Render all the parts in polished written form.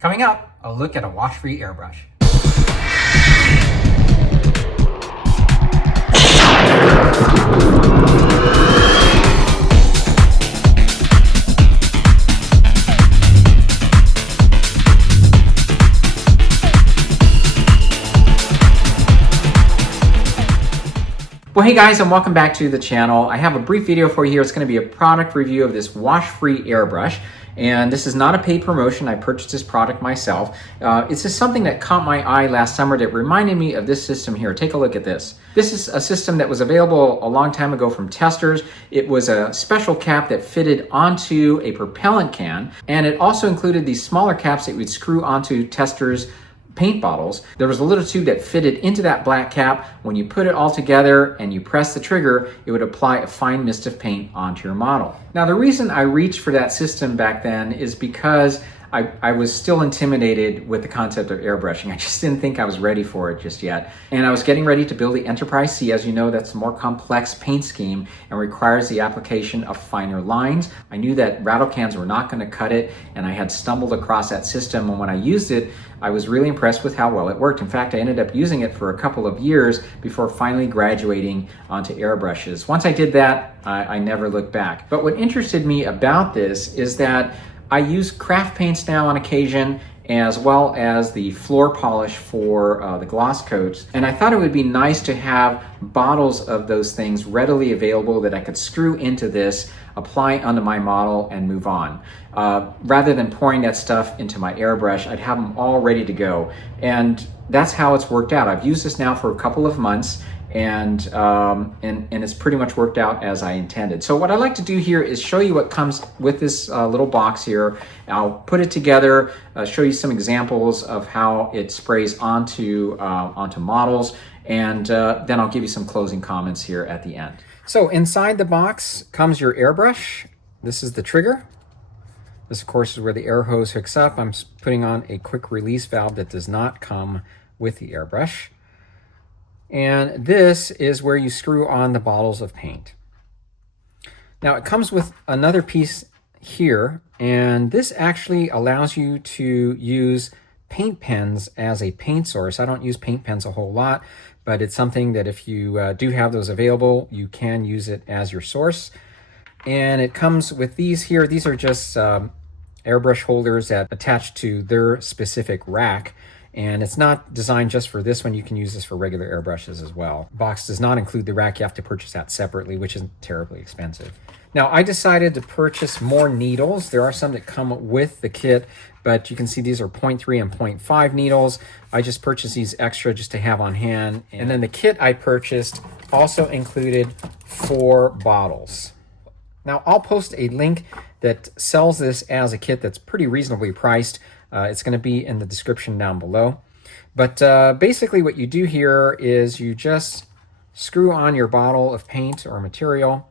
Coming up, a look at a wash-free airbrush. Well, hey guys, and welcome back to the channel. I have a brief video for you here. It's going to be a product review of this wash-free airbrush. And this is not a paid promotion. I purchased this product myself. It's just something that caught my eye last summer that reminded me of this system here. Take a look at this. This is a system that was available a long time ago from testers. It was a special cap that fitted onto a propellant can, and it also included these smaller caps that you'd screw onto testers' paint bottles. There was a little tube that fitted into that black cap. When you put it all together and you press the trigger, it would apply a fine mist of paint onto your model. Now, the reason I reached for that system back then is because I was still intimidated with the concept of airbrushing. I just didn't think I was ready for it just yet. And I was getting ready to build the Enterprise C. As you know, that's a more complex paint scheme and requires the application of finer lines. I knew that rattle cans were not going to cut it, and I had stumbled across that system, and when I used it, I was really impressed with how well it worked. In fact, I ended up using it for a couple of years before finally graduating onto airbrushes. Once I did that, I never looked back. But what interested me about this is that I use craft paints now on occasion, as well as the floor polish for the gloss coats. And I thought it would be nice to have bottles of those things readily available that I could screw into this, apply onto my model, and move on. Rather than pouring that stuff into my airbrush, I'd have them all ready to go. And that's how it's worked out. I've used this now for a couple of months, and it's pretty much worked out as I intended. So what I like to do here is show you what comes with this little box here. I'll put it together, show you some examples of how it sprays onto models, and then I'll give you some closing comments here at the end. So inside the box comes your airbrush. This is the trigger. This, of course, is where the air hose hooks up. I'm putting on a quick release valve that does not come with the airbrush. And this is where you screw on the bottles of paint. Now it comes with another piece here, and this actually allows you to use paint pens as a paint source. I don't use paint pens a whole lot, but it's something that if you do have those available, you can use it as your source. And it comes with these here. These are just airbrush holders that attach to their specific rack. And it's not designed just for this one. You can use this for regular airbrushes as well. Box does not include the rack. You have to purchase that separately, which isn't terribly expensive. Now, I decided to purchase more needles. There are some that come with the kit, but you can see these are 0.3 and 0.5 needles. I just purchased these extra just to have on hand. And then the kit I purchased also included 4 bottles. Now, I'll post a link that sells this as a kit that's pretty reasonably priced. It's going to be in the description down below. But basically what you do here is you just screw on your bottle of paint or material.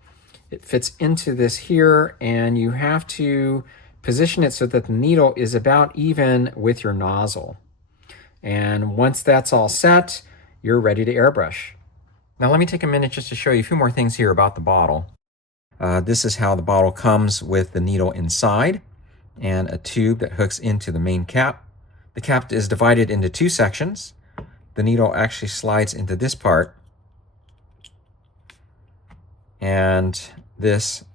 It fits into this here, and you have to position it so that the needle is about even with your nozzle. And once that's all set, you're ready to airbrush. Now let me take a minute just to show you a few more things here about the bottle. This is how the bottle comes with the needle inside and a tube that hooks into the main cap. The cap is divided into 2 sections. The needle actually slides into this part, and this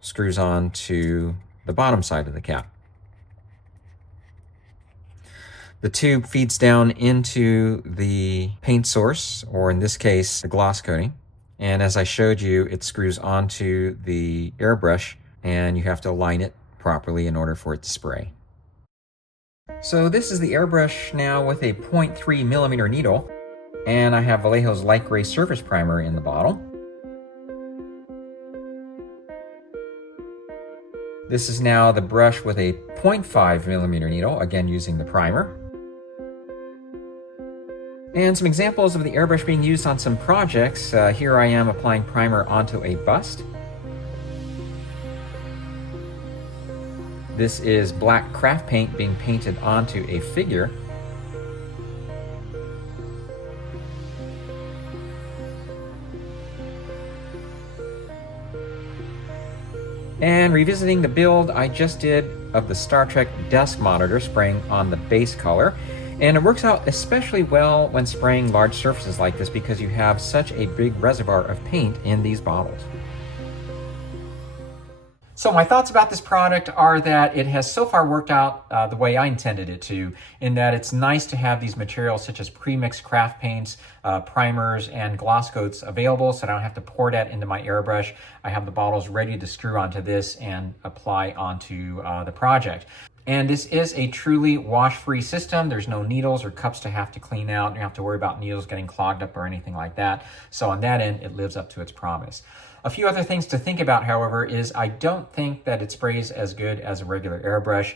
screws on to the bottom side of the cap. The tube feeds down into the paint source, or in this case, the gloss coating. And as I showed you, it screws onto the airbrush, and you have to align it properly in order for it to spray. So this is the airbrush now with a 0.3 millimeter needle, and I have Vallejo's light gray surface primer in the bottle. This is now the brush with a 0.5 millimeter needle, again using the primer. And some examples of the airbrush being used on some projects. Here I am applying primer onto a bust. This is black craft paint being painted onto a figure. And revisiting the build I just did of the Star Trek desk monitor spraying on the base color. And it works out especially well when spraying large surfaces like this because you have such a big reservoir of paint in these bottles. So my thoughts about this product are that it has so far worked out the way I intended it to, in that it's nice to have these materials such as pre-mixed craft paints, primers, and gloss coats available so I don't have to pour that into my airbrush. I have the bottles ready to screw onto this and apply onto the project. And this is a truly wash-free system. There's no needles or cups to have to clean out. You don't have to worry about needles getting clogged up or anything like that. So on that end, it lives up to its promise. A few other things to think about, however, is I don't think that it sprays as good as a regular airbrush.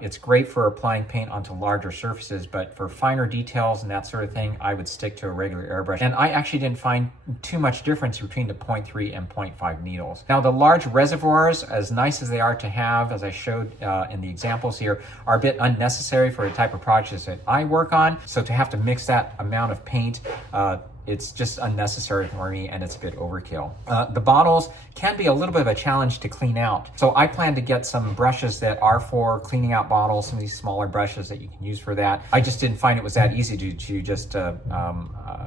It's great for applying paint onto larger surfaces, but for finer details and that sort of thing, I would stick to a regular airbrush. And I actually didn't find too much difference between the 0.3 and 0.5 needles. Now, the large reservoirs, as nice as they are to have, as I showed in the examples here, are a bit unnecessary for the type of projects that I work on. So to have to mix that amount of paint, it's just unnecessary for me, and it's a bit overkill. The bottles can be a little bit of a challenge to clean out. So I plan to get some brushes that are for cleaning out bottles, some of these smaller brushes that you can use for that. I just didn't find it was that easy to just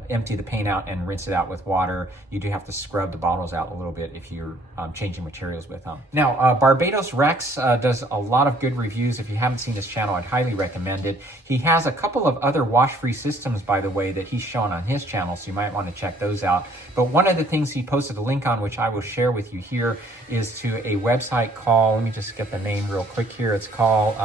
empty the paint out and rinse it out with water. You do have to scrub the bottles out a little bit if you're changing materials with them. Now, Barbatos Rex does a lot of good reviews. If you haven't seen his channel, I'd highly recommend it. He has a couple of other wash-free systems, by the way, that he's shown on his channel, so you might want to check those out. But one of the things he posted a link on, which I will share with you here, is to a website called, let me just get the name real quick here, it's called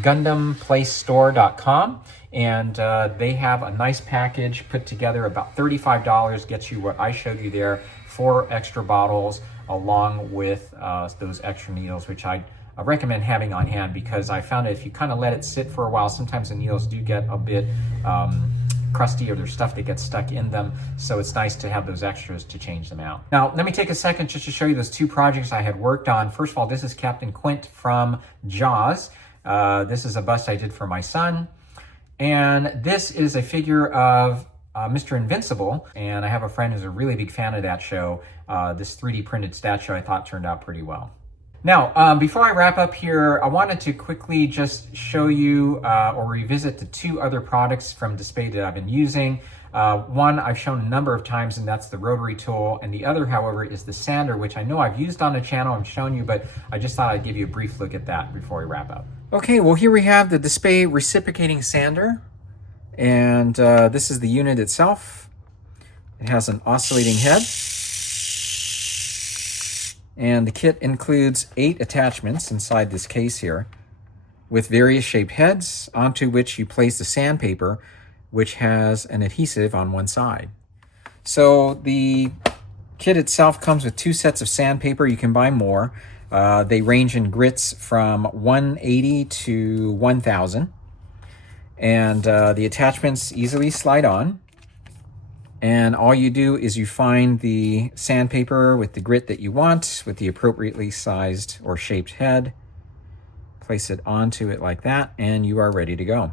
GundamPlaceStore.com, and they have a nice package put together, about $35, gets you what I showed you there, 4 extra bottles along with those extra needles, which I recommend having on hand, because I found that if you kind of let it sit for a while, sometimes the needles do get a bit crusty, or there's stuff that gets stuck in them, so it's nice to have those extras to change them out. Now, let me take a second just to show you those 2 projects I had worked on. First of all, this is Captain Quint from Jaws. This is a bust I did for my son, and this is a figure of Mr. Invincible, and I have a friend who's a really big fan of that show. This 3D printed statue I thought turned out pretty well. Now, before I wrap up here, I wanted to quickly just show you or revisit the 2 other products from DSPAIE that I've been using. One I've shown a number of times, and that's the Rotary tool, and the other, however, is the sander, which I know I've used on the channel and shown you, but I just thought I'd give you a brief look at that before we wrap up. Okay, well, here we have the DSPAIE reciprocating sander, and this is the unit itself. It has an oscillating head. And the kit includes 8 attachments inside this case here, with various shaped heads onto which you place the sandpaper, which has an adhesive on one side. So the kit itself comes with 2 sets of sandpaper. You can buy more. They range in grits from 180 to 1000. And the attachments easily slide on. And all you do is you find the sandpaper with the grit that you want, with the appropriately sized or shaped head, place it onto it like that, and you are ready to go.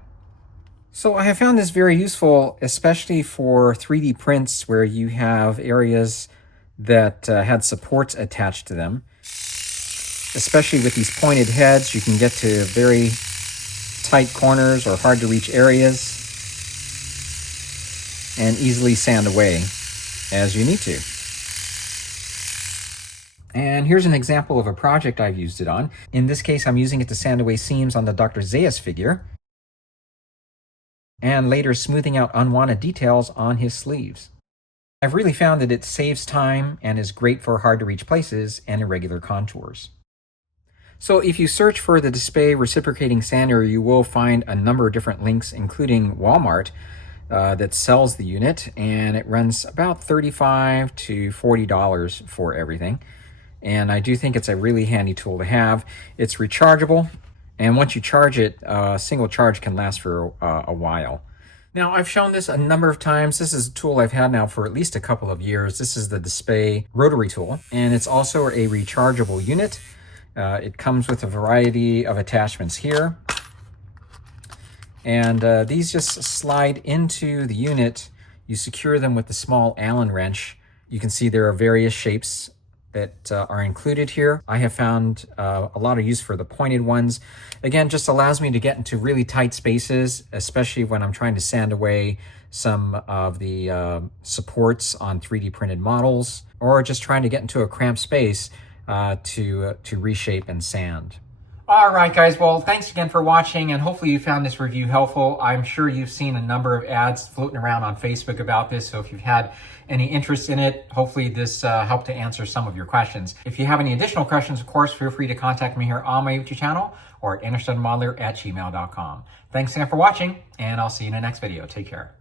So I have found this very useful, especially for 3D prints where you have areas that had supports attached to them. Especially with these pointed heads, you can get to very tight corners or hard to reach areas and easily sand away as you need to. And here's an example of a project I've used it on. In this case, I'm using it to sand away seams on the Dr. Zaius figure, and later smoothing out unwanted details on his sleeves. I've really found that it saves time and is great for hard to reach places and irregular contours. So if you search for the DSPAIE reciprocating sander, you will find a number of different links, including Walmart, that sells the unit, and it runs about $35 to $40 for everything. And I do think it's a really handy tool to have. It's rechargeable, and once you charge it, a single charge can last for a while. Now, I've shown this a number of times. This is a tool I've had now for at least a couple of years. This is the DSPAIE Rotary tool, and it's also a rechargeable unit. It comes with a variety of attachments here. And these just slide into the unit. You secure them with the small Allen wrench. You can see there are various shapes that are included here. I have found a lot of use for the pointed ones. Again, just allows me to get into really tight spaces, especially when I'm trying to sand away some of the supports on 3D printed models, or just trying to get into a cramped space to reshape and sand. All right, guys. Well, thanks again for watching, and hopefully you found this review helpful. I'm sure you've seen a number of ads floating around on Facebook about this, so if you've had any interest in it, hopefully this helped to answer some of your questions. If you have any additional questions, of course, feel free to contact me here on my YouTube channel or at interstudmodeler@gmail.com. Thanks again for watching, and I'll see you in the next video. Take care.